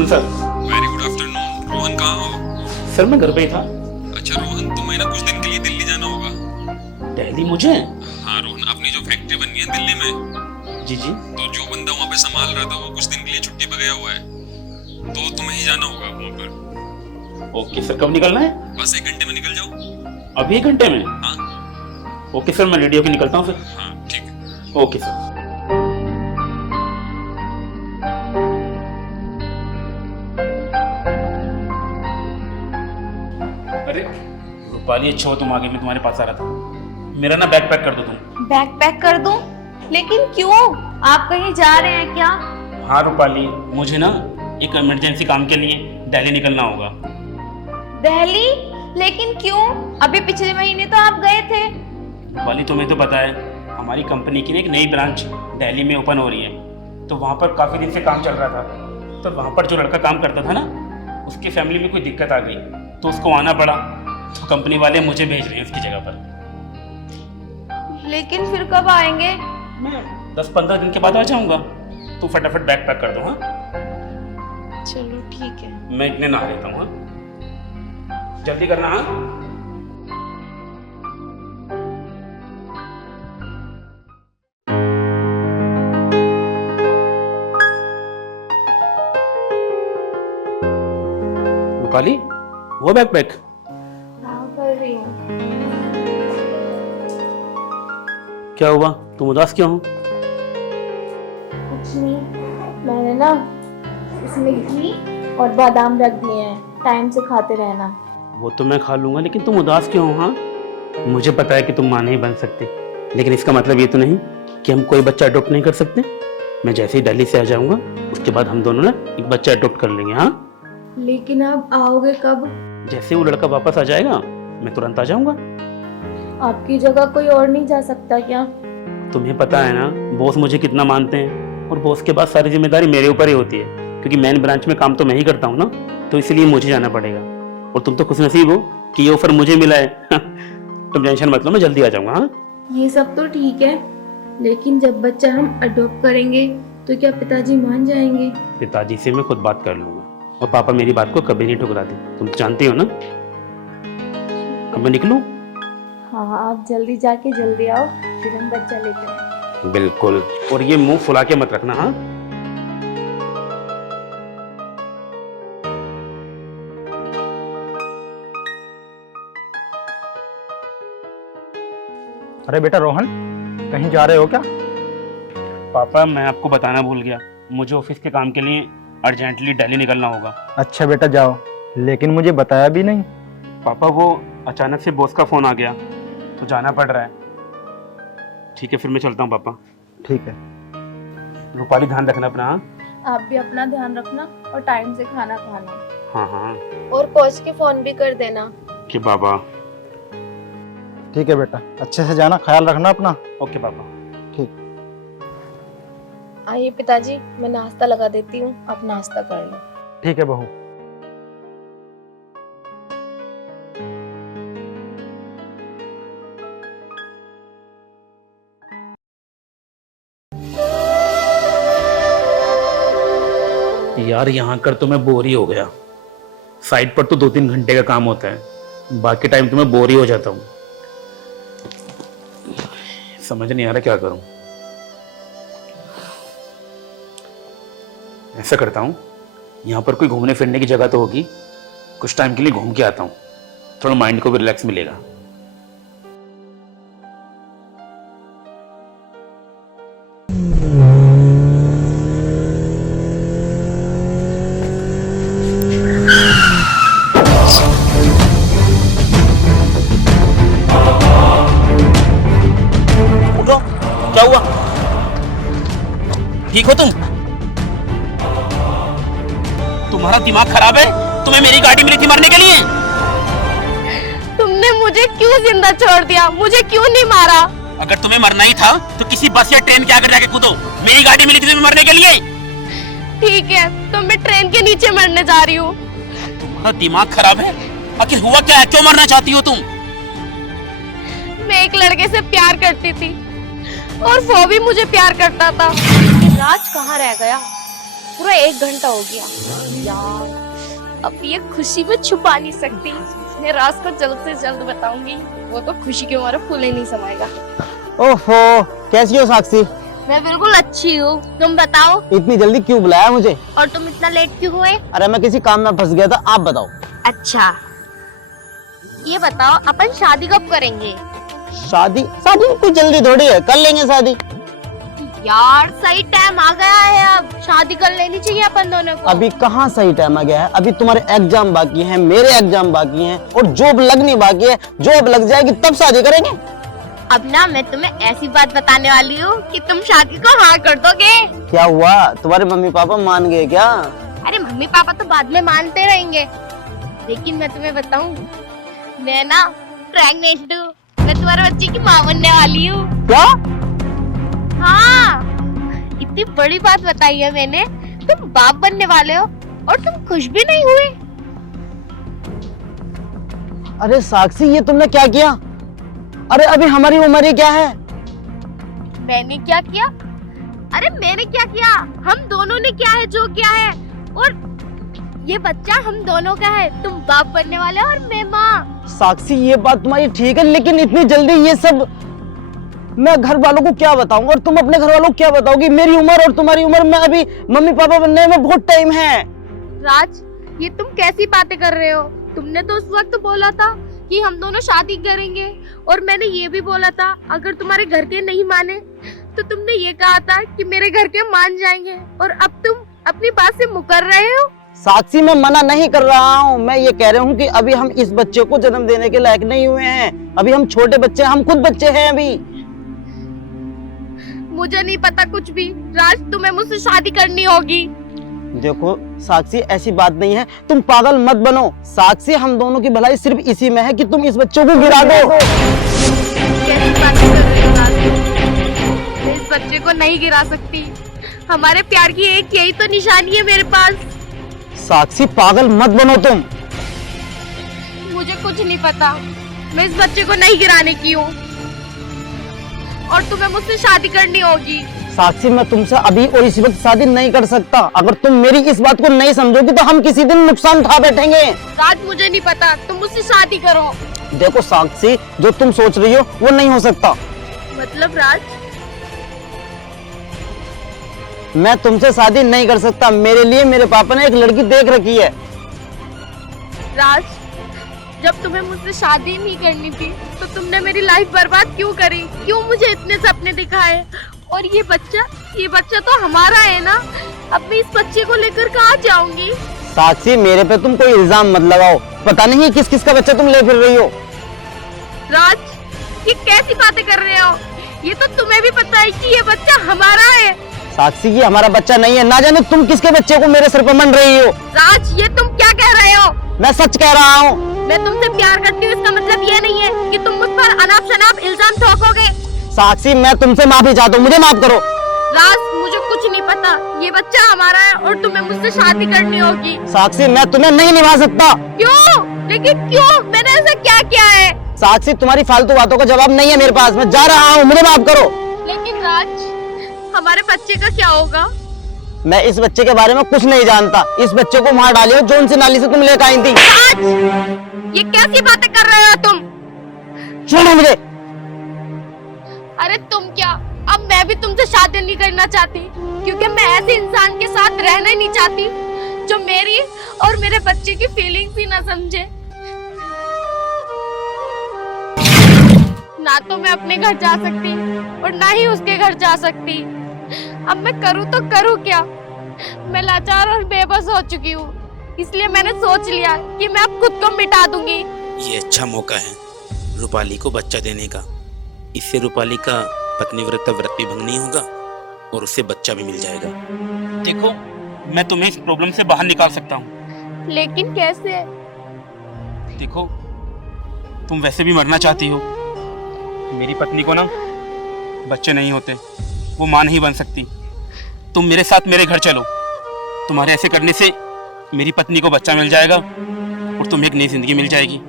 Afternoon sir. Very good afternoon. Rohan कहाँ हो? Sir मैं घर पे ही था। अच्छा रोहन, तुम्हें ना कुछ दिन के लिए दिल्ली जाना होगा। दिल्ली मुझे? हाँ रोहन, अपनी जो फैक्ट्री बनी है दिल्ली में, जी जी। तो जो बंदा वहाँ पे संभाल रहा था वो कुछ दिन के लिए छुट्टी पे गया हुआ है, तो तुम्हें ही जाना होगा वहाँ पर। ओके सर, कब निकलना है? बस 1 घंटे में निकल जाओ। अभी 1 घंटे में? हाँ ओके सर, मैं रेडी होकर निकलता हूँ फिर। हाँ ठीक है। Okay sir. अरे रूपाली, अच्छा हो तुम आगे, मैं तुम्हारे पास आ रहा था। मेरा ना बैग पैक कर दो तुम। बैग पैक कर दूं? लेकिन क्यों? आप कहीं जा रहे हैं क्या? हाँ रूपाली, मुझे ना एक इमरजेंसी काम के लिए दिल्ली निकलना होगा। दिल्ली? लेकिन क्यों? अभी पिछले महीने तो आप गए थे। रूपाली तुम्हें तो पता है, हमारी कंपनी की ना एक नई ब्रांच दिल्ली में ओपन हो रही है, तो वहाँ पर काफ़ी दिन से काम चल रहा था। तो वहाँ पर जो लड़का काम करता था ना, उसकी फैमिली में कोई दिक्कत आ गई, तो उसको आना पड़ा। तो कंपनी वाले मुझे भेज रहे हैं उसकी जगह पर। लेकिन फिर कब आएंगे? मैं 10-15 दिन के बाद आ जाऊँगा। तू फटाफट बैग पैक कर दो। हाँ चलो ठीक है। मैं इतने नहा लेता हूँ। हाँ जल्दी करना। हाँ रूपाली, वो बैग पैक? हाँ कर रही हूँ। क्या हुआ, तुम उदास क्यों हो? कुछ नहीं, मैंने ना इसमें घी और बादाम रख दिए हैं, टाइम से खाते रहना। वो तो मैं खा लूंगा, लेकिन तुम उदास क्यों हो? हाँ मुझे पता है कि तुम मां नहीं बन सकते, लेकिन इसका मतलब ये तो नहीं कि हम कोई बच्चा अडॉप्ट नहीं कर सकते। मैं जैसे ही दिल्ली से आ जाऊंगा, उसके बाद हम दोनों ना एक बच्चा अडॉप्ट कर लेंगे। हाँ लेकिन आप आओगे कब? जैसे वो लड़का वापस आ जाएगा, मैं तुरंत आ जाऊंगा। आपकी जगह कोई और नहीं जा सकता क्या? तुम्हें पता है ना बॉस मुझे कितना मानते हैं, और बॉस के बाद सारी जिम्मेदारी मेरे ऊपर ही होती है, क्योंकि मेन ब्रांच में काम तो मैं ही करता हूँ ना, तो इसलिए मुझे जाना पड़ेगा। और तुम तो खुशनसीब हो कि ये ऑफर मुझे मिला है। तुम टेंशन मत लो, मैं जल्दी आ जाऊंगा। हाँ ये सब तो ठीक है, लेकिन जब बच्चा हम अडॉप्ट करेंगे तो क्या पिताजी मान जाएंगे? पिताजी से मैं खुद बात कर लूंगा, और पापा मेरी बात को कभी नहीं ठुकराते, तुम तो जानती हो ना। अब मैं निकलूं? हाँ आप जल्दी जाके जल्दी आओ, फिर हम बच्चा लेते हैं। बिल्कुल, और ये मुंह फुला के मत रखना। हाँ अरे बेटा रोहन, कहीं जा रहे हो क्या? पापा, मैं आपको बताना भूल गया, मुझे ऑफिस के काम के लिए अर्जेंटली दिल्ली निकलना होगा। अच्छा बेटा जाओ, लेकिन मुझे बताया भी नहीं। पापा वो अचानक से बॉस का फोन आ गया, तो जाना पड़ रहा है। ठीक है फिर मैं चलता हूँ पापा। ठीक है। रूपाली ध्यान रखना अपना। हाँ आप भी अपना ध्यान रखना और टाइम से खाना खाना। हाँ हाँ और कोच के फोन भी कर देना। कि बाबा। ठीक है बेटा, अच्छे से जाना, ख्याल रखना अपना। ओके पापा। ठीक। आइए पिताजी, मैं नाश्ता लगा देती हूँ, आप नाश्ता कर लो। ठीक है बहू। यार यहाँ कर तो मैं बोर ही हो गया। साइट पर तो 2-3 घंटे का काम होता है, बाकी टाइम तो मैं बोर ही हो जाता हूँ। समझ नहीं आ रहा क्या करूं। ऐसा करता हूं, यहाँ पर कोई घूमने फिरने की जगह तो होगी, कुछ टाइम के लिए घूम के आता हूं, थोड़ा माइंड को भी रिलैक्स मिलेगा। उठो, क्या हुआ? ठीक हो तुम? तुम्हारा दिमाग खराब है? तुम्हें मेरी गाड़ी मिली थी मरने के लिए? तुमने मुझे क्यों जिंदा छोड़ दिया? मुझे क्यों नहीं मारा? अगर तुम्हें मरना ही था तो किसी बस या ट्रेन के आगे जाके कूदो। मेरी गाड़ी मिली थी तुम्हें मरने के लिए। ठीक है, तो मैं ट्रेन के नीचे मरने जा रही हूँ। तुम्हारा दिमाग खराब है? आखिर हुआ क्या है? क्यों मरना चाहती हो तुम? मैं एक लड़के से प्यार करती थी और वो भी मुझे प्यार करता था। राज कहाँ रह गया? पूरा 1 घंटा हो गया यार। अब ये खुशी में छुपा नहीं सकती, मैं राज को जल्द से जल्द बताऊंगी, वो तो खुशी के मारे फूल ही नहीं समाएगा। ओहो, कैसी हो साक्षी? मैं बिल्कुल अच्छी हूँ, तुम बताओ। इतनी जल्दी क्यों बुलाया मुझे? और तुम इतना लेट क्यों हुए? अरे मैं किसी काम में फंस गया था, आप बताओ। अच्छा ये बताओ, अपन शादी कब करेंगे? शादी? शादी कुछ जल्दी थोड़ी है, कर लेंगे शादी। यार सही टाइम आ गया है, अब शादी कर लेनी चाहिए अपन दोनों को। अभी कहाँ सही टाइम आ गया है? अभी तुम्हारे एग्जाम बाकी हैं, मेरे एग्जाम बाकी हैं, और जॉब लगनी बाकी है। जॉब लग जाएगी तब शादी करेंगे। अब ना मैं तुम्हें ऐसी बात बताने वाली हूँ कि तुम शादी को हाँ कर दोगे। क्या हुआ, तुम्हारे मम्मी पापा मान गए क्या? अरे मम्मी पापा तो बाद में मानते रहेंगे, लेकिन मैं तुम्हें बताऊँ, मैं ना प्रेग्नेंट हूँ, मैं तुम्हारे बच्चे की माँ बनने वाली हूँ। क्या? हाँ, इतनी बड़ी बात बताई है मैंने, तुम बाप बनने वाले हो और तुम खुश भी नहीं हुए। अरे साक्षी, ये तुमने क्या किया? अरे अभी हमारी उम्र ही क्या है? मैंने क्या किया? अरे मैंने क्या किया? हम दोनों ने क्या है जो किया है, और ये बच्चा हम दोनों का है। तुम बाप बनने वाले हो और मैं माँ। साक्षी, ये बात तुम्हारी ठीक है, लेकिन इतनी जल्दी ये सब मैं घर वालों को क्या बताऊं, और तुम अपने घर वालों को क्या बताओगी? मेरी उम्र और तुम्हारी उम्र में अभी मम्मी पापा बनने में बहुत टाइम है। राज, ये तुम कैसी बातें कर रहे हो? तुमने तो उस वक्त बोला था कि हम दोनों शादी करेंगे, और मैंने ये भी बोला था अगर तुम्हारे घर के नहीं माने तो तुमने ये कहा था कि मेरे घर के मान जाएंगे, और अब तुम अपनी बात से मुकर रहे हो। साक्षी, मैं मना नहीं कर रहा हूँ, मैं ये कह रहा हूँ कि अभी हम इस बच्चे को जन्म देने के लायक नहीं हुए हैं। अभी हम छोटे बच्चे हैं, हम खुद बच्चे हैं अभी। मुझे नहीं पता कुछ भी। राज, तुम्हें मुझसे शादी करनी होगी। देखो साक्षी, ऐसी बात नहीं है, तुम पागल मत बनो। साक्षी, हम दोनों की भलाई सिर्फ इसी में है कि तुम इस बच्चे को गिरा दो। कैसी बातें कर रहे हो राज? मैं इस बच्चे को नहीं गिरा सकती। हमारे प्यार की एक यही तो निशानी है मेरे पास। साक्षी, पागल मत बनो तुम। मुझे कुछ नहीं पता, मैं इस बच्चे को नहीं गिराने की हूँ, और तुम्हें मुझसे शादी करनी होगी। साक्षी, मैं तुमसे अभी और इसी वक्त शादी नहीं कर सकता। अगर तुम मेरी इस बात को नहीं समझोगी तो हम किसी दिन नुकसान उठा बैठेंगे। राज, मुझे नहीं पता, तुम मुझसे शादी करो। देखो साक्षी, जो तुम सोच रही हो वो नहीं हो सकता। मतलब राज? मैं तुमसे शादी नहीं कर सकता। मेरे लिए मेरे पापा ने एक लड़की देख रखी है। राज, जब तुम्हें मुझसे शादी नहीं करनी थी तो तुमने मेरी लाइफ बर्बाद क्यों करी? क्यों मुझे इतने सपने दिखाए? और ये बच्चा तो हमारा है ना। अब मैं इस बच्चे को लेकर कहाँ जाऊंगी? साक्षी, मेरे पे तुम कोई इल्जाम मत लगाओ। पता नहीं किस किस का बच्चा तुम ले फिर रही हो। राज, ये कैसी बातें कर रहे हो? ये तो तुम्हें भी पता है कि ये बच्चा हमारा है। साक्षी, ये हमारा बच्चा नहीं है। ना जाने तुम किसके बच्चे को मेरे सिर पर मन रही हो। राज, ये तुम क्या कह रहे हो? मैं सच कह रहा हूँ। मैं तुमसे प्यार करती हूँ, इसका मतलब ये नहीं है कि तुम मुझ पर अनाप शनाप इल्जाम ठोकोगे। साक्षी, मैं तुमसे माफी चाहता हूँ, मुझे माफ करो। राज, मुझे कुछ नहीं पता, ये बच्चा हमारा है और तुम्हें मुझसे शादी करनी होगी। साक्षी, मैं तुम्हें नहीं निभा सकता। क्यों? लेकिन क्यों? मैंने ऐसा क्या किया है? साक्षी, तुम्हारी फालतू बातों का जवाब नहीं है मेरे पास। मैं जा रहा हूँ, मुझे माफ करो। लेकिन राज, हमारे बच्चे का क्या होगा? मैं इस बच्चे के बारे में कुछ नहीं जानता। इस बच्चे को वहां डालियो जो उनसे नाली से तुम लेकर आई थी। राज, ये कैसी बातें कर रहे हो तुम? छोड़ो मुझे। अरे तुम क्या, अब मैं भी तुमसे शादी नहीं करना चाहती, क्योंकि मैं ऐसे इंसान के साथ रहना ही नहीं चाहती जो मेरी और मेरे बच्चे की फीलिंग्स ही ना समझे। ना तो मैं अपने घर जा सकती और ना ही उसके घर जा सकती। अब मैं करूँ तो करूँ क्या? मैं लाचार और बेबस हो चुकी हूँ, इसलिए मैंने सोच लिया कि मैं अब खुद को मिटा दूंगी। ये अच्छा मौका है रूपाली को बच्चा देने का। इससे रूपाली का पत्नीव्रत का व्रत भी भंग नहीं होगा और उससे बच्चा भी मिल जाएगा। देखो, मैं तुम्हें इस प्रॉब्लम से बाहर निकाल सकता हूँ। लेकिन कैसे? देखो, तुम वैसे भी मरना चाहती हो। मेरी पत्नी को ना बच्चे नहीं होते, वो मां नहीं बन सकती। तुम मेरे साथ मेरे घर चलो। तुम्हारे ऐसे करने से मेरी पत्नी को बच्चा मिल जाएगा और तुम्हें एक नई जिंदगी मिल जाएगी।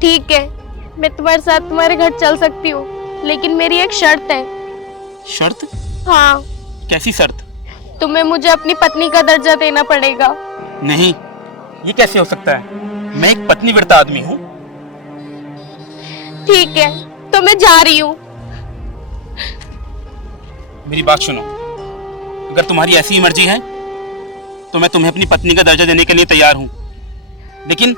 ठीक है, मैं तुम्हारे साथ तुम्हारे घर चल सकती हूँ, लेकिन मेरी एक शर्त है शर्त? हाँ, कैसी शर्त? तुम्हें मुझे अपनी पत्नी का दर्जा देना पड़ेगा। नहीं, ये कैसे हो सकता है? मैं एक पत्नी व्रता आदमी हूँ। ठीक है, तो मैं जा रही हूँ। मेरी बात सुनो, अगर तुम्हारी ऐसी मर्जी है तो मैं तुम्हें अपनी पत्नी का दर्जा देने के लिए तैयार हूँ, लेकिन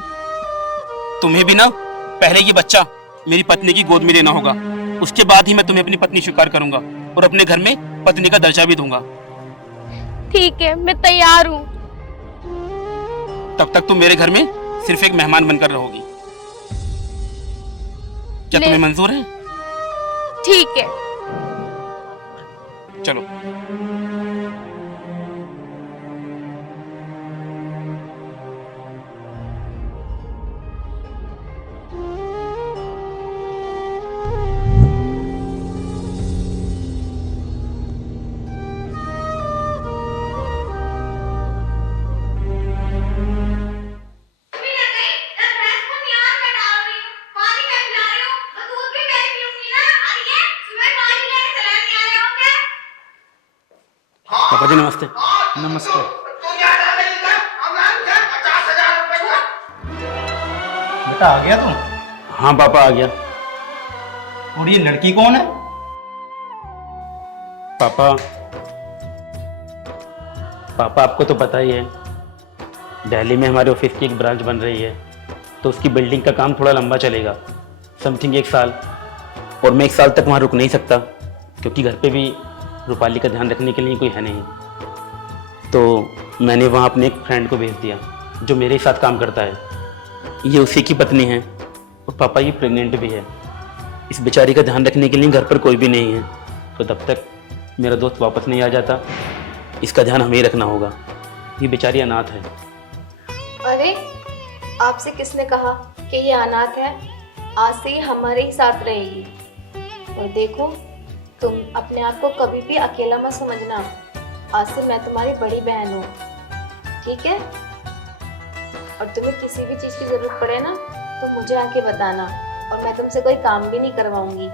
तुम्हें भी ना पहले ये बच्चा मेरी पत्नी की गोद में लेना होगा, उसके बाद ही मैं तुम्हें अपनी पत्नी स्वीकार करूंगा और अपने घर में पत्नी का दर्जा भी दूंगा। ठीक है, मैं तैयार हूँ। तब तक तुम मेरे घर में सिर्फ एक मेहमान बनकर रहोगी। क्या तुम्हें मंजूर है? ठीक है। चलो। पापा जी नमस्ते। नमस्कार। बेटा आ गया तुम? हाँ पापा आ गया। और ये लड़की कौन है? पापा पापा आपको तो पता ही है, दिल्ली में हमारे ऑफिस की एक ब्रांच बन रही है, तो उसकी बिल्डिंग का काम थोड़ा लंबा चलेगा, समथिंग 1 साल। और मैं 1 साल तक वहाँ रुक नहीं सकता, क्योंकि घर पे भी रूपाली का ध्यान रखने के लिए कोई है नहीं। तो मैंने वहाँ अपने एक फ्रेंड को भेज दिया जो मेरे साथ काम करता है। ये उसी की पत्नी है, और पापा ये प्रेग्नेंट भी है। इस बेचारी का ध्यान रखने के लिए घर पर कोई भी नहीं है, तो तब तक मेरा दोस्त वापस नहीं आ जाता, इसका ध्यान हमें ही रखना होगा। ये बेचारी अनाथ है। अरे, आपसे किसने कहा कि ये अनाथ है? आज से ये हमारे ही साथ रहेगी। और देखो, तुम अपने आप को कभी भी अकेला मत समझना। आज से मैं तुम्हारी बड़ी बहन हूँ, ठीक है? और तुम्हें किसी भी चीज़ की ज़रूरत पड़े ना, तो मुझे आके बताना, और मैं तुमसे कोई काम भी नहीं करवाऊंगी।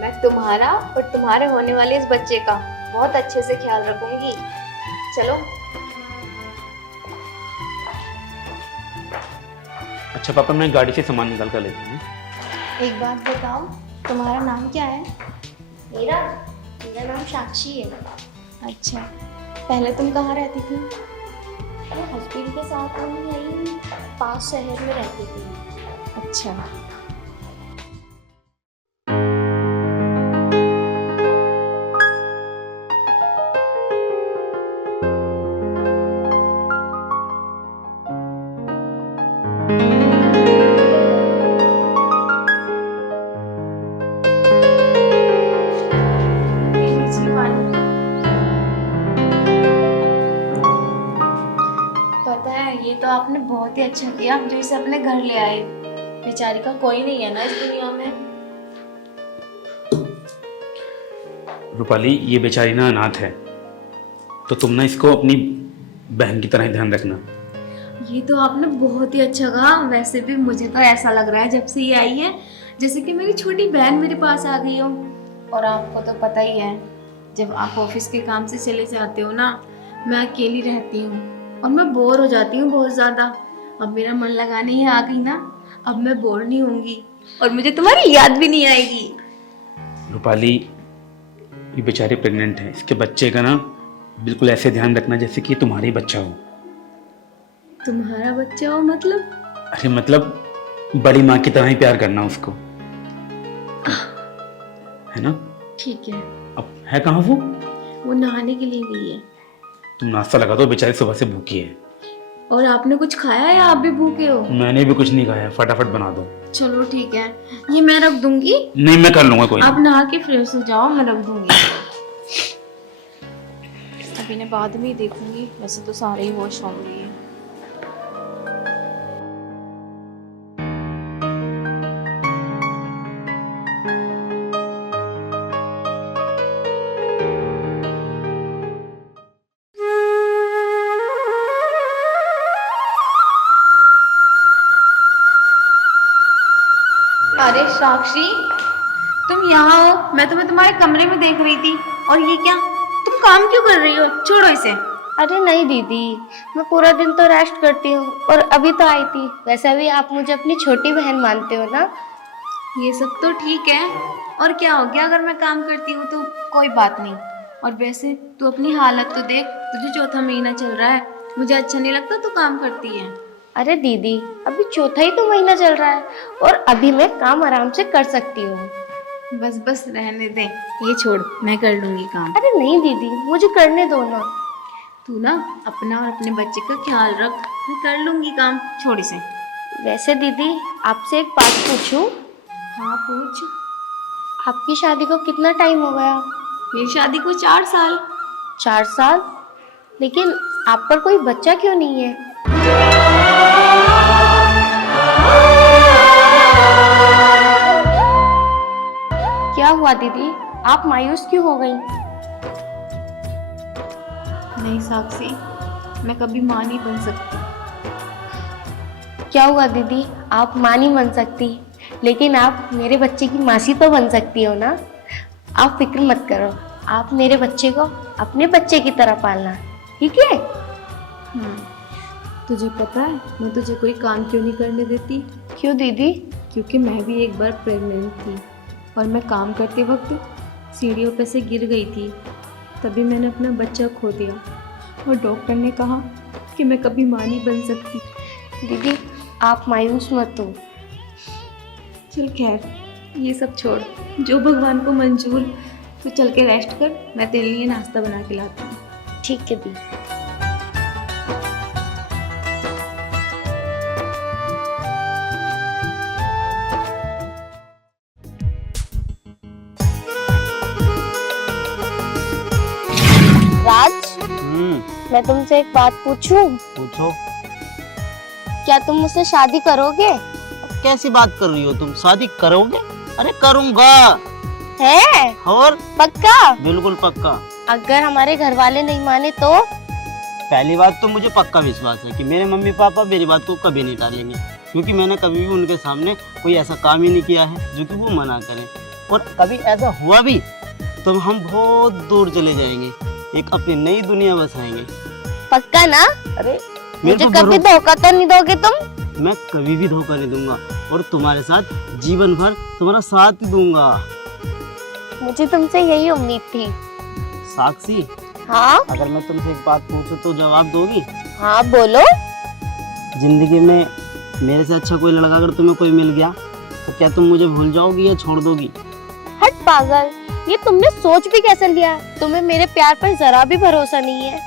मैं तुम्हारा और तुम्हारे होने वाले इस बच्चे का बहुत अच्छे से ख्याल रखूंगी। चलो। अच्छा पापा, मैं गाड़ी से सामान निकाल कर लेती हूँ। एक बात बताओ, तुम्हारा नाम क्या है? मेरा मेरा नाम साक्षी है। अच्छा, पहले तुम कहाँ रहती थी? मैं हस्बैंड के साथ नहीं आई, पास शहर में रहती थी। अच्छा। पता है, ये तो आपने बहुत ही अच्छा किया जो इसे अपने घर ले आए। बेचारी का कोई नहीं है ना इस दुनिया में। रूपाली, ये बेचारी ना अनाथ है, तो तुम ना इसको अपनी बहन की तरह ही ध्यान रखना। ये तो आपने बहुत ही अच्छा कहा। वैसे भी मुझे तो ऐसा लग रहा है जब से ये आई है जैसे कि मेरी छोटी बहन मेरे पास आ गई हो। और आपको तो पता ही है, जब आप ऑफिस के काम से चले जाते हो ना, मैं अकेली रहती हूँ और मैं बोर हो जाती हूँ बहुत ज़्यादा। अब मेरा मन लगाने ही आ गई ना, अब मैं बोर नहीं होंगी और मुझे तुम्हारी याद भी नहीं आएगी। रूपाली, ये बेचारी प्रेग्नेंट है, इसके बच्चे का ना बिल्कुल ऐसे ध्यान रखना जैसे कि ये तुम्हारा ही बच्चा हो। तुम्हारा बच्चा हो मतलब? अरे मतलब बड़ी माँ की तरह ही प्यार करना उसको, है ना? ठीक है। अब है कहाँ वो? वो नहाने के लिए गई है। तुम नाश्ता लगा दो, बेचारी सुबह से भूखी है। और आपने कुछ खाया या आप भी भूखे हो? मैंने भी कुछ नहीं खाया, फटाफट बना दो। चलो ठीक है, ये मैं रख दूंगी। नहीं, मैं कर लूंगा, कोई आप नहा के फ्रेश हो जाओ, मैं रख दूंगी। अभी ने बाद में ही देखूंगी, वैसे तो सारे ही वॉश होंगे। अरे साक्षी, तुम यहाँ हो, मैं तुम्हें तुम्हारे कमरे में देख रही थी, और ये क्या, तुम काम क्यों कर रही हो? छोड़ो इसे। अरे नहीं दीदी, मैं पूरा दिन तो रेस्ट करती हूँ और अभी तो आई थी। वैसे भी आप मुझे अपनी छोटी बहन मानते हो ना। ये सब तो ठीक है, और क्या हो गया अगर मैं काम करती हूँ तो कोई बात नहीं। और वैसे तू अपनी हालत तो देख, तुझे चौथा महीना चल रहा है, मुझे अच्छा नहीं लगता तू काम करती है। अरे दीदी, अभी चौथा ही तो महीना चल रहा है और अभी मैं काम आराम से कर सकती हूँ। बस बस रहने दे, ये छोड़, मैं कर लूँगी काम। अरे नहीं दीदी, मुझे करने दो ना। तू ना अपना और अपने बच्चे का ख्याल रख, मैं कर लूँगी काम, छोड़ इसे। वैसे दीदी, आपसे एक बात पूछूं? हाँ पूछ। आपकी शादी को कितना टाइम हो गया? मेरी शादी को 4 साल। 4 साल? लेकिन आप पर कोई बच्चा क्यों नहीं है? क्या हुआ दीदी, आप मायूस क्यों हो गई? नहीं साक्षी, मैं कभी माँ नहीं बन सकती। क्या हुआ दीदी, आप माँ नहीं बन सकती, लेकिन आप मेरे बच्चे की मासी तो बन सकती हो ना। आप फिक्र मत करो, आप मेरे बच्चे को अपने बच्चे की तरह पालना, ठीक है? तुझे पता है मैं तुझे कोई काम क्यों नहीं करने देती? क्यों दीदी? क्योंकि मैं भी एक बार प्रेग्नेंट थी और मैं काम करते वक्त सीढ़ियों पे से गिर गई थी, तभी मैंने अपना बच्चा खो दिया और डॉक्टर ने कहा कि मैं कभी माँ नहीं बन सकती। दीदी, आप मायूस मत हो। चल खैर, ये सब छोड़, जो भगवान को मंजूर, तू चल के रेस्ट कर, मैं तेरे लिए नाश्ता बना के लाती हूँ। ठीक है दी। राज, मैं तुमसे एक बात पूछूं? पूछो। क्या तुम मुझसे शादी करोगे? कैसी बात कर रही हो तुम? शादी करोगे? अरे करूंगा। है? और पक्का? बिल्कुल पक्का। अगर हमारे घर वाले नहीं माने तो? पहली बात तो मुझे पक्का विश्वास है कि मेरे मम्मी पापा मेरी बात को कभी नहीं टालेंगे, क्योंकि मैंने कभी भी उनके सामने कोई ऐसा काम ही नहीं किया है जो कि वो मना करें। और कभी ऐसा हुआ भी तो हम बहुत दूर चले जाएंगे, एक अपनी नई दुनिया बसाएंगे। पक्का ना? अरे मुझे कभी धोखा तो नहीं दोगे तुम? मैं कभी भी धोखा नहीं दूंगा और तुम्हारे साथ जीवन भर तुम्हारा साथ दूंगा। मुझे तुमसे यही उम्मीद थी। साक्षी, हाँ? अगर मैं तुमसे एक बात पूछूं तो जवाब दोगी? हाँ बोलो। जिंदगी में मेरे से अच्छा कोई लड़का अगर तुम्हें कोई मिल गया तो क्या तुम मुझे भूल जाओगी या छोड़ दोगी? हट पागल, ये तुमने सोच भी कैसे लिया? तुम्हें मेरे प्यार पर जरा भी भरोसा नहीं है।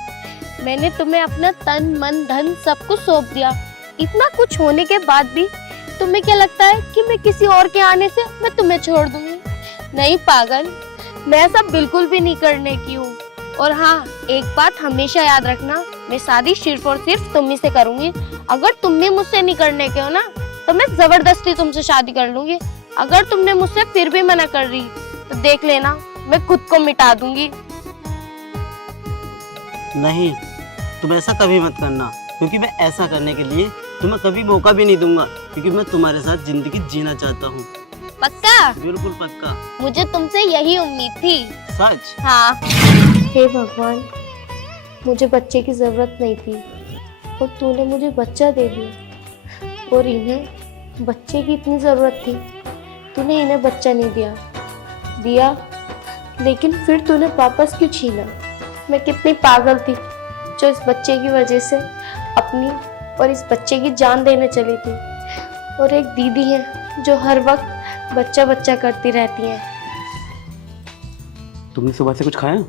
मैंने तुम्हें अपना तन मन धन सब कुछ सौंप दिया, इतना कुछ होने के बाद भी तुम्हें क्या लगता है कि मैं किसी और के आने से मैं तुम्हें छोड़ दूंगी? नहीं पागल, मैं ऐसा बिल्कुल भी नहीं करने की हूँ। और हाँ, एक बात हमेशा याद रखना, मैं शादी सिर्फ और सिर्फ तुम्ही से करूंगी। अगर तुम भी मुझसे नहीं करने के हो ना तो मैं जबरदस्ती तुमसे शादी कर लूंगी। अगर तुमने मुझसे फिर भी मना कर रही तो देख लेना, मैं खुद को मिटा दूंगी। नहीं, तुम ऐसा कभी मत करना, क्योंकि मैं ऐसा करने के लिए तुम्हें कभी मौका भी नहीं दूंगा, क्योंकि मैं तुम्हारे साथ जिंदगी जीना चाहता हूँ। पक्का? बिल्कुल पक्का। मुझे तुमसे यही उम्मीद थी। सच? हाँ। हे भगवान, मुझे बच्चे की जरूरत नहीं थी और तूने मुझे बच्चा दे दिया, और इन्हें बच्चे की इतनी जरूरत थी, तूने इन्हें बच्चा नहीं दिया, लेकिन फिर तूने वापस क्यों छीना? मैं कितनी पागल थी जो इस बच्चे की वजह से अपनी और इस बच्चे की जान देने चली थी। और एक दीदी है जो हर वक्त बच्चा बच्चा करती रहती है। तुमने सुबह से कुछ खाया?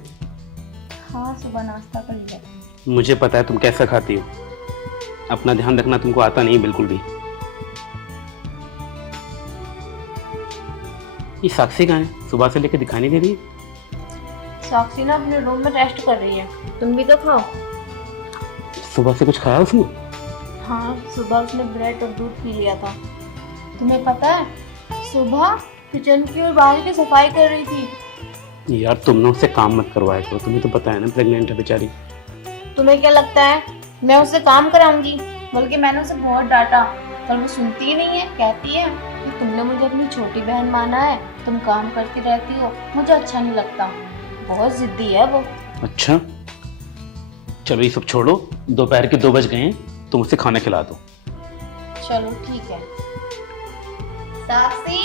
हाँ, सुबह नाश्ता कर लिया। मुझे पता है तुम कैसा खाती हो, अपना ध्यान रखना तुमको आता नहीं बिल्कुल भी। ये साक्षी कहाँ है? सुबह से लेकर दिखाई नहीं दे रही है। साक्षी ना अपने रूम में रेस्ट कर रही है, तुम भी तो खाओ। सुबह से कुछ खाया उसने? हाँ, सुबह उसने ब्रेड और दूध पी लिया था। तुम्हें पता है, सुबह किचन की और बाहर की सफाई कर रही थी। यार तुमने उससे काम मत करवाया करो, तुम्हें तो पता है ना प्रेग्नेंट है बेचारी। तुम्हें क्या लगता है मैं उससे काम कराऊंगी? बल्कि मैंने उसे बहुत डांटा, पर वो सुनती ही नहीं है, कहती है तुमने मुझे अपनी छोटी बहन माना है, तुम काम करती रहती हो, मुझे अच्छा नहीं लगता। बहुत जिद्दी है वो। अच्छा चलो ये सब छोड़ो, दोपहर के 2 बज गए हैं, तुम उसे खाना खिला दो। चलो ठीक है। साक्षी,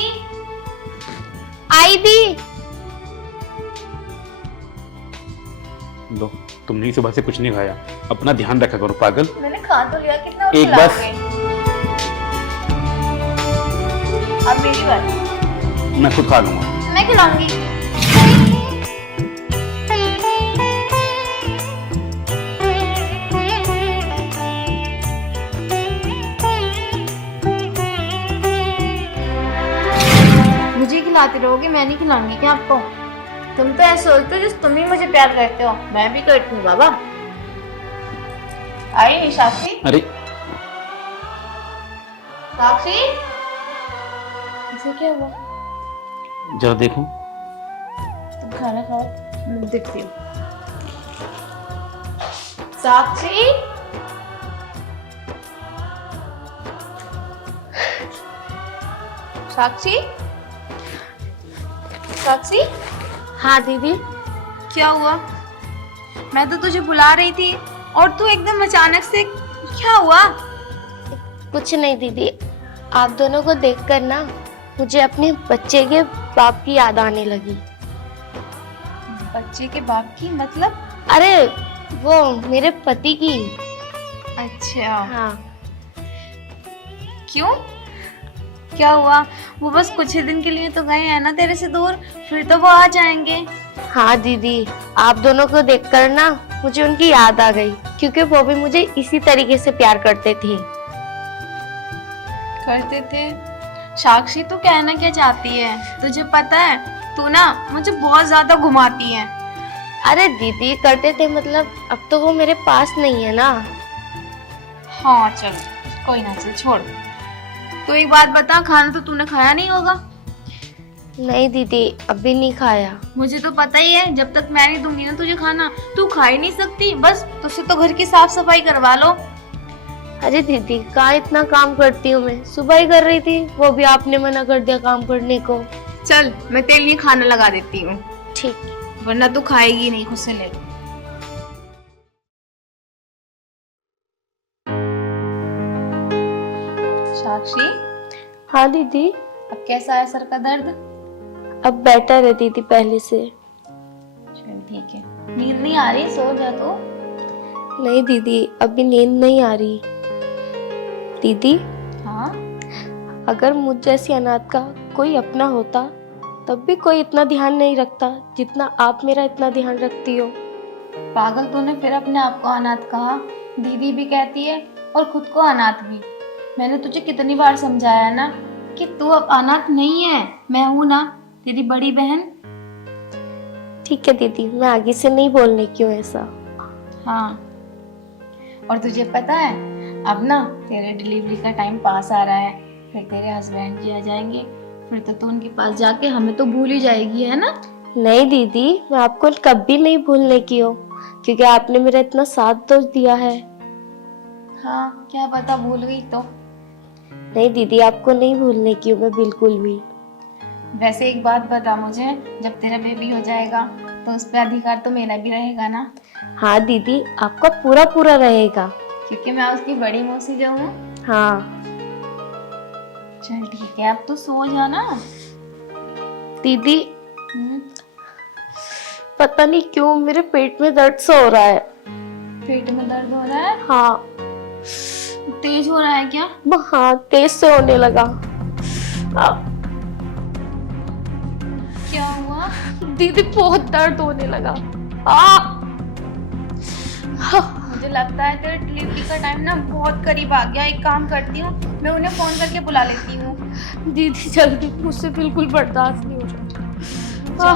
आई दी। लो, तुमने सुबह से कुछ नहीं खाया, अपना ध्यान रखा करो पागल। मैंने खा तो लिया, कितना एक बस। अब मेरी बात, मैं खुद खा लूंगा। मैं खिलाऊंगी। मुझे खिलाती रहोगे, मैं नहीं खिलाऊंगी क्या आपको? तुम तो ऐसे सोचते हो जैसे तुम ही मुझे प्यार करते हो। मैं भी करती हूँ बाबा। आई नहीं साक्षी? अरे साक्षी, इसे क्या हुआ? जरा देखो। तुम खाना खाओ, मैं देखती हूँ। साक्षी, साक्षी, साक्षी, हाँ दीदी। क्या हुआ? मैं तो तुझे बुला रही थी और तू एकदम अचानक से, क्या हुआ? कुछ नहीं दीदी, आप दोनों को देखकर ना मुझे अपने बच्चे के बाप की याद आने लगी। बच्चे के बाप की मतलब? अरे वो मेरे पति की। अच्छा, हाँ। क्यों? क्या हुआ? वो बस कुछ ही दिन के लिए तो गए हैं ना तेरे से दूर, फिर तो वो आ जाएंगे। हाँ दीदी, आप दोनों को देखकर ना मुझे उनकी याद आ गई, क्योंकि वो भी मुझे इसी तरीके से प्यार करते थे। करते थे? साक्षी, तू कहना क्या चाहती है? तुझे पता है तू ना मुझे बहुत ज्यादा घुमाती है। अरे दीदी, करते थे मतलब अब तो वो मेरे पास नहीं है ना। हाँ चलो कोई ना, चल छोड़। तो एक बात बता, खाना तो तूने खाया नहीं होगा? नहीं दीदी, अभी नहीं खाया। मुझे तो पता ही है, जब तक मैं नहीं दूंगी ना तुझे खाना, तू खा ही नहीं सकती। बस तुझसे तो घर की साफ सफाई करवा लो। अरे दीदी, कहाँ इतना काम करती हूँ मैं, सुबह ही कर रही थी, वो भी आपने मना कर दिया काम करने को। चल मैं तेरे लिए खाना लगा देती हूँ, ठीक। वरना तू खाएगी नहीं खुद से ले। साक्षी, हाँ दीदी। अब कैसा है सर का दर्द? अब बेटर है दीदी पहले से। चल ठीक है। नींद नहीं आ रही? सो जा तो। नहीं दीदी, अभी नींद नहीं आ रही। दीदी, हाँ? अगर मुझ जैसी अनाथ का कोई अपना होता तब भी कोई इतना ध्यान नहीं रखता जितना आप मेरा इतना ध्यान रखती हो। पागल, तूने फिर अपने आप को अनाथ कहा। दीदी भी कहती है और खुद को अनाथ भी। मैंने तुझे कितनी बार समझाया ना कि तू अब अनाथ नहीं है, मैं हूं ना तेरी बड़ी बहन। ठीक है दीदी, मैं आगे से नहीं बोलने क्यों ऐसा। हाँ, और तुझे पता है अब ना तेरे डिलीवरी का टाइम पास आ रहा है, फिर तेरे हस्बैंड जी आ जाएंगे, फिर तो तू उनके पास जाके हमें तो भूल ही जाएगी, है ना? नहीं दीदी, मैं आपको कभी नहीं भूलने की हो, क्योंकि आपने मेरा इतना साथ तो दिया है। हाँ, क्या पता भूल गई तो। नहीं दीदी, आपको नहीं भूलने की हूँ मैं बिल्कुल भी। वैसे एक बात बता मुझे, जब तेरा बेबी हो जाएगा तो उस पर अधिकार तो मेरा भी रहेगा ना? हाँ दीदी, आपका पूरा पूरा रहेगा। क्योंकि मैं उसकी बड़ी मौसी जो हूँ। हाँ। चल ठीक है, अब तो सो जाना। दीदी, पता नहीं क्यों मेरे पेट में दर्द सा हो रहा है। पेट में दर्द हो रहा है? हाँ। तेज हो रहा है क्या? हाँ, तेज से होने लगा। क्या हुआ? दीदी, बहुत दर्द होने लगा। मुझे लगता है तेरे डिलीवरी का टाइम ना बहुत करीब आ गया। एक काम करती हूँ, मैं उन्हें फोन करके बुला लेती हूँ। दीदी जल्दी, मुझसे बिल्कुल बर्दाश्त नहीं हो रहा।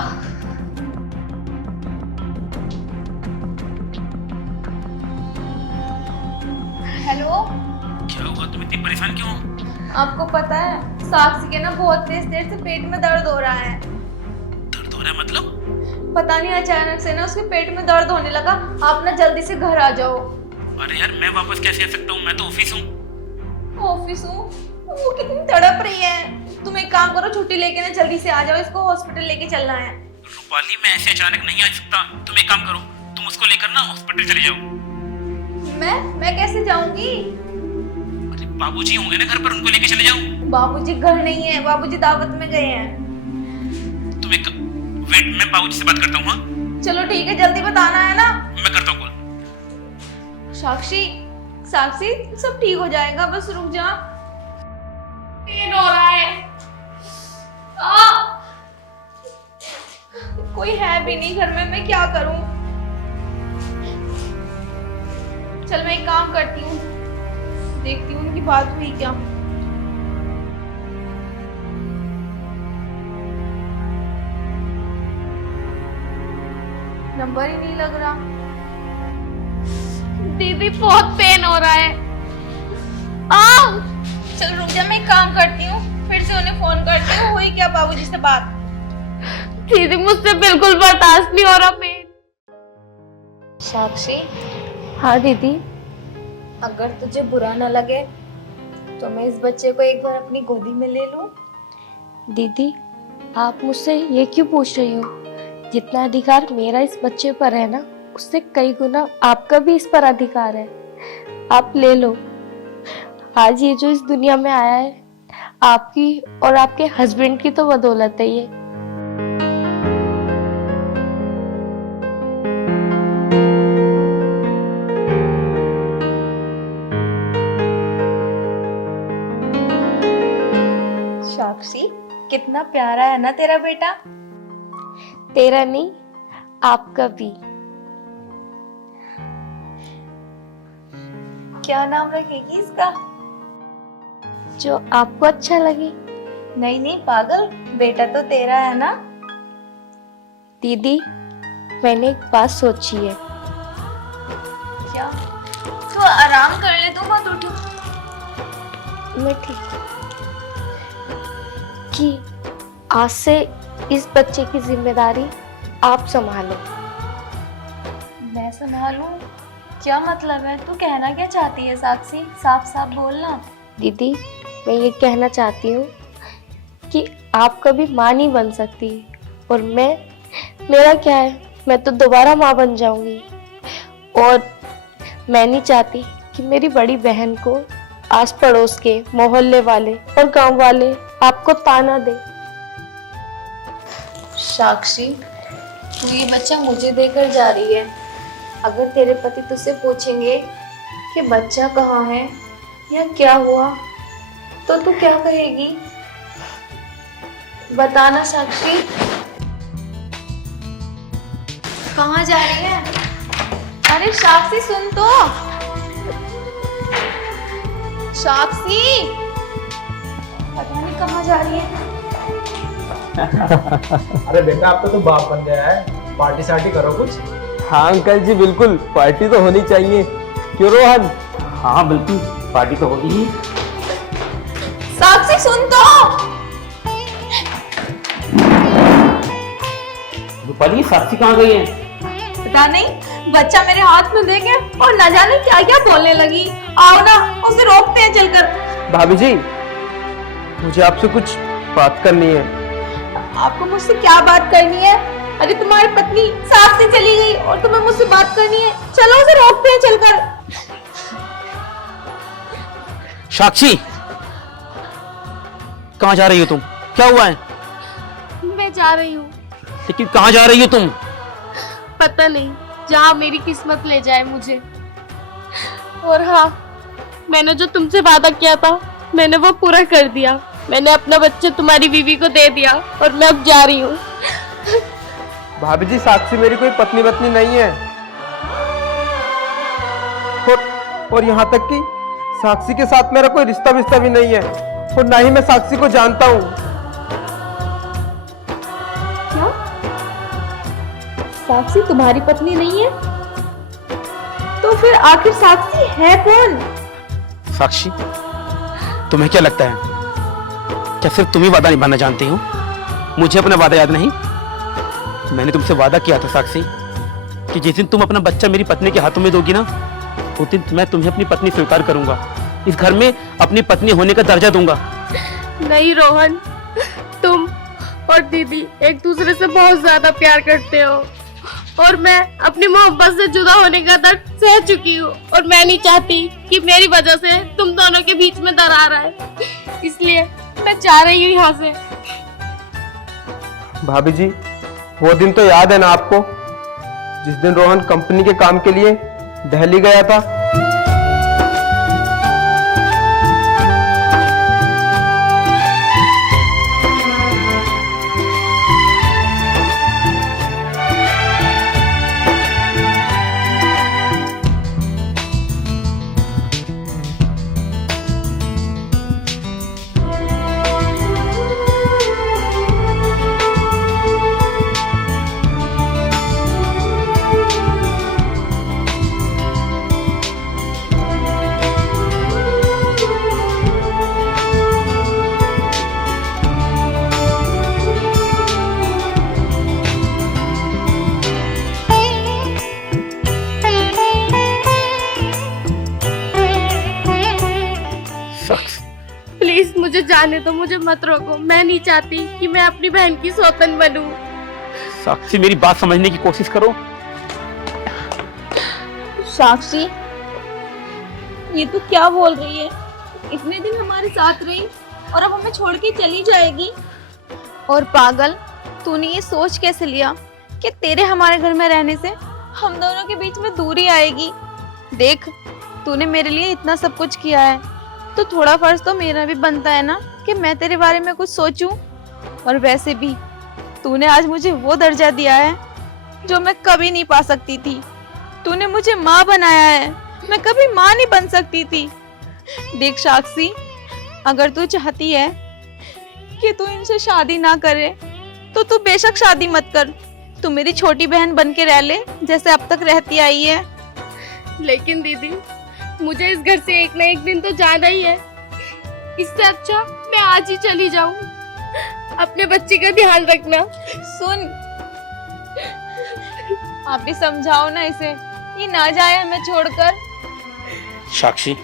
हेलो, क्या हुआ, तुम इतनी परेशान क्यों हो? आपको पता है साक्षी के ना बहुत तेज देर से पेट में दर्द हो रहा है। दर्द हो रहा है मतलब? पता नहीं, अचानक से ना उसके पेट में दर्द होने लगा। आप ना जल्दी से घर आ जाओ। अरे यार, मैं वापस कैसे आ सकता हूँ, मैं तो ऑफिस हूँ। ऑफिस हूँ? वो कितनी तड़प रही है। तुम एक काम करो, छुट्टी लेके ना जल्दी से आ जाओ, इसको हॉस्पिटल लेके चलना है। रूपाली मैं ऐसे अचानक नहीं आ सकता, तुम एक काम करो, तुम उसको लेकर ना हॉस्पिटल चले जाओ। मैं कैसे जाऊंगी? अरे बाबूजी होंगे ना घर पर, उनको लेके चले जाओ। बाबूजी घर नहीं है, बाबूजी दावत में गए हैं। तुम एक वेट, मैं बाबूजी से बात करता हूँ। हाँ चलो ठीक है, जल्दी बताना है ना। मैं करता हूँ कॉल। साक्षी, साक्षी सब ठीक हो जाएगा, बस रुक जा। पेन हो रहा है। कोई है भी नहीं घर में, मैं क्या करूं? चल मैं एक काम करती हूँ, देखती हूँ उनकी बात हुई क्या। नंबर ही नहीं लग रहा। दीदी बहुत पेन हो रहा है। चल रुक जा, मैं एक काम करती हूँ, फिर से उन्हें फोन करती हूँ। हुई क्या बाबूजी से बात? दीदी मुझसे बिल्कुल बर्दाश्त नहीं हो रहा पेन। साक्षी, हाँ दीदी। अगर तुझे बुरा ना लगे तो मैं इस बच्चे को एक बार अपनी गोदी में ले लूं? दीदी आप मुझसे ये क्यों पूछ रही हो? जितना अधिकार मेरा इस बच्चे पर है ना, उससे कई गुना आपका भी इस पर अधिकार है। आप ले लो। आज ये जो इस दुनिया में आया है, आपकी और आपके हस्बैंड की तो बदौलत है ये। साक्षी, कितना प्यारा है ना तेरा बेटा। तेरा नहीं, आपका भी। क्या नाम रखेगी इसका? जो आपको अच्छा लगे। नहीं नहीं पागल, बेटा तो तेरा है ना। दीदी मैंने एक बात सोची है। क्या? तू आराम कर ले, तू मत उठ। मैं ठीक कि आज से इस बच्चे की जिम्मेदारी आप संभालो। मैं संभालूं? क्या मतलब है? तू कहना क्या चाहती है साक्षी? साफ साफ बोलना। दीदी मैं ये कहना चाहती हूँ कि आप कभी माँ नहीं बन सकती, और मेरा क्या है, मैं तो दोबारा माँ बन जाऊंगी। और मैं नहीं चाहती कि मेरी बड़ी बहन को आस पड़ोस के, मोहल्ले वाले और गांव वाले आपको ताना दे। साक्षी, तू ये बच्चा मुझे देकर जा रही है। अगर तेरे पति तुझसे पूछेंगे कि बच्चा कहाँ है या क्या हुआ, तो तू क्या कहेगी? बताना साक्षी। कहाँ जा रही है? अरे साक्षी सुन तो। साक्षी पता नहीं कहाँ जा रही है। अरे बेटा, अब तो बाप बन गया है, पार्टी सार्टी करो कुछ। हाँ अंकल जी, बिल्कुल पार्टी तो होनी चाहिए। क्यों रोहन? हाँ बिल्कुल, पार्टी तो होगी ही। साक्षी सुन तो। रूपाली, साक्षी कहाँ गई है? पता नहीं, बच्चा मेरे हाथ में देके और न जाने क्या क्या बोलने लगी। आओ ना, उसे रोकते हैं चलकर। भाभी जी, मुझे आपसे कुछ बात करनी है। आपको मुझसे क्या बात करनी है? अरे तुम्हारी पत्नी साक्षी चली गई और तुम्हें मुझसे बात करनी है? चलो उसे रोकते हैं चलकर। साक्षी, कहाँ जा रही हो तुम? क्या हुआ है? मैं जा रही हूँ। लेकिन कहाँ जा रही हो तुम? पता नहीं, जहाँ मेरी किस्मत ले जाए मुझे। और हाँ, मैंने जो तुमसे वादा किया था, मैंने वो पूरा कर दिया। मैंने अपना बच्चा तुम्हारी बीवी को दे दिया और मैं अब जा रही हूँ। भाभी जी, साक्षी मेरी कोई पत्नी नहीं है। और यहाँ तक कि साक्षी के साथ मेरा कोई रिश्ता विश्ता भी नहीं है, और ना ही मैं साक्षी को जानता हूँ। क्या? साक्षी तुम्हारी पत्नी नहीं है? तो फिर आखिर साक्षी है कौन? साक्षी, तुम्हें क्या लगता है, क्या सिर्फ तुम ही वादा निभाना जानती हो? मुझे अपना वादा याद नहीं? मैंने तुमसे वादा किया था साक्षी कि जिस दिन तुम अपना बच्चा मेरी पत्नी के हाथों में दोगी ना, उस दिन मैं तुम्हें अपनी पत्नी स्वीकार करूंगा। इस घर में अपनी पत्नी होने का दर्जा दूंगा। नहीं रोहन, तुम और दीदी एक दूसरे से बहुत ज्यादा प्यार करते हो और मैं अपनी मोहब्बत से जुदा होने का दर्द सह चुकी हूँ और मैं नहीं चाहती कि मेरी वजह से तुम दोनों के बीच में दरार आए, इसलिए मैं जा रही हूँ यहाँ से। भाभी जी, वो दिन तो याद है ना आपको, जिस दिन रोहन कंपनी के काम के लिए दिल्ली गया था? प्लीज मुझे जाने दो, मुझे मत रोको। मैं नहीं चाहती कि मैं अपनी बहन की सौतन बनूं। साक्षी, मेरी बात समझने की कोशिश करो। साक्षी, ये तू क्या बोल रही है? इतने दिन हमारे साथ रही और अब हमें छोड़ के चली जाएगी? और पागल, तूने ये सोच कैसे लिया कि तेरे हमारे घर में रहने से हम दोनों के बीच में दूरी आएगी? देख, तूने मेरे लिए इतना सब कुछ किया है, तो थोड़ा फर्ज तो मेरा भी बनता है ना कि मैं तेरे बारे में कुछ सोचूं। और वैसे भी तूने आज मुझे वो दर्जा दिया है जो मैं कभी नहीं पा सकती थी। तूने मुझे माँ बनाया है, मैं कभी माँ नहीं बन सकती थी। देख साक्षी, अगर तू चाहती है कि तू इनसे शादी ना करे तो तू बेशक शादी मत कर। तू मेरी छोटी बहन बन के रह ले जैसे अब तक रहती आई है। लेकिन दीदी, मुझे इस घर से एक ना एक दिन तो जाना ही है। इससे अच्छा मैं आज ही चली जाऊं। अपने बच्चे का ध्यान रखना। सुन, आप भी समझाओ ना इसे, ये ना जाए हमें छोड़कर। साक्षी,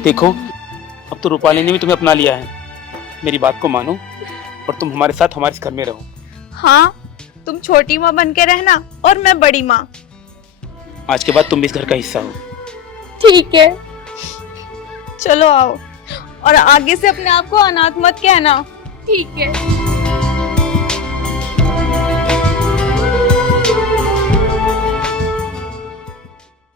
देखो, अब तो रूपाली ने भी तुम्हें अपना लिया है। मेरी बात को मानो और तुम हमारे साथ हमारे इस घर में रहो। हाँ, तुम छोटी माँ बन के रहना और मैं बड़ी माँ। आज के बाद तुम भी इस घर का हिस्सा हो। ठीक है, चलो आओ, और आगे से अपने आप को अनाथ मत कहना। ठीक है।